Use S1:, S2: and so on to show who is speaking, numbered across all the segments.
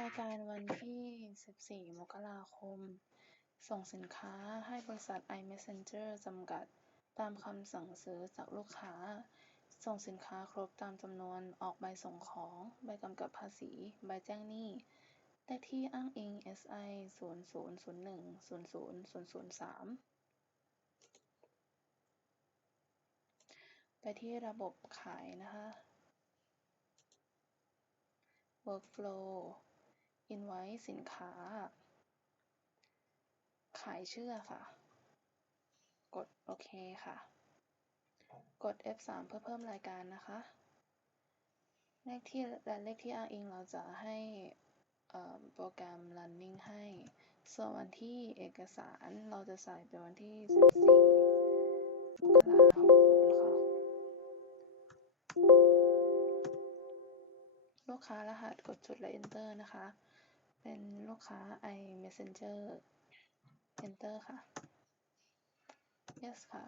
S1: รายการวันที่ 14 มกราคม ส่งสินค้าให้บริษัท iMessenger จำกัด ตามคำสั่งซื้อจากลูกค้า ส่งสินค้าครบตามจำนวน ออกใบส่งของ ใบกำกับภาษี ใบแจ้งหนี้เลขที่อ้างอิง SI 0001000003ไปที่ระบบขายนะคะ workflow invoice สินค้า ขายเชื่อค่ะ กดโอเคค่ะ กด F3 เพื่อเพิ่มรายการนะคะ เลขที่และเลขที่อ้างอิงเราจะให้โปรแกรม running ให้ ส่วนวันที่เอกสารเราจะใส่เป็นวันที่ 14มกราคม60 ค่ะ ลูกค้ารหัสกดจุดและ enter นะคะ เป็นลูกค้า iMessenger enter ค่ะ yes ค่ะ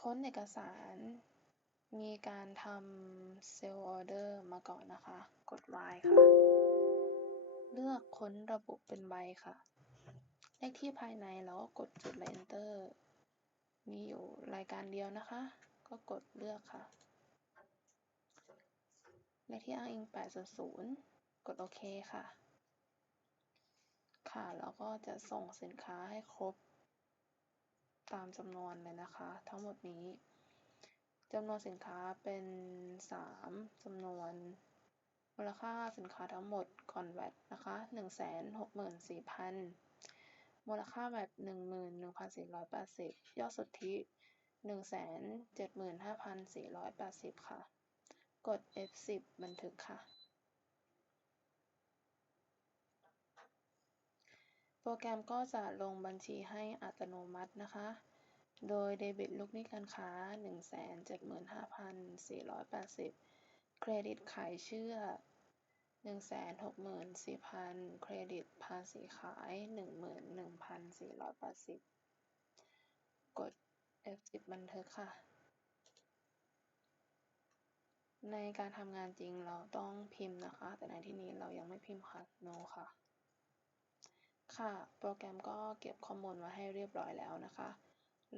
S1: ค้นเอกสารมีการทำ sell order มาก่อนนะคะ กด Y ค่ะ เลือกค้นระบุเป็นใบค่ะ เลขที่ภายในเราก็กดจุดและ enter มีอยู่รายการเดียวนะคะ ก็กดเลือกค่ะ เลขที่อ้างอิง800กดโอเคค่ะ ค่ะ แล้วก็จะส่งสินค้าให้ครบ ตามจำนวนเลยนะคะ ทั้งหมดนี้จำนวนสินค้าเป็น 3จำนวน มูลค่าสินค้าทั้งหมดก่อน VAT นะคะ164,000 มูลค่า VAT 11,480 ยอดสุทธิ 175,480 ค่ะ กด F10 บันทึกค่ะ โปรแกรมก็จะลงบัญชีให้อัตโนมัตินะคะ โดยเดบิตลูกหนี้การค้า 175,480 เครดิตขายเชื่อ 164,000 เครดิตภาษีขาย 11,480 กด F10 บันทึกค่ะ ในการทำงานจริงเราต้องพิมพ์นะคะ แต่ในที่นี้เรายังไม่พิมพ์ค่ะ no ค่ะ ค่ะ โปรแกรมก็เก็บข้อมูลมาให้เรียบร้อยแล้วนะคะ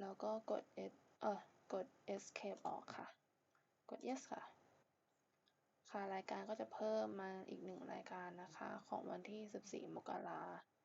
S1: แล้วก็กด S เออกด escape ออกค่ะ กด yes ค่ะ ค่ะ รายการก็จะเพิ่มมาอีกหนึ่งรายการนะคะ ของวันที่ 14 มกราคม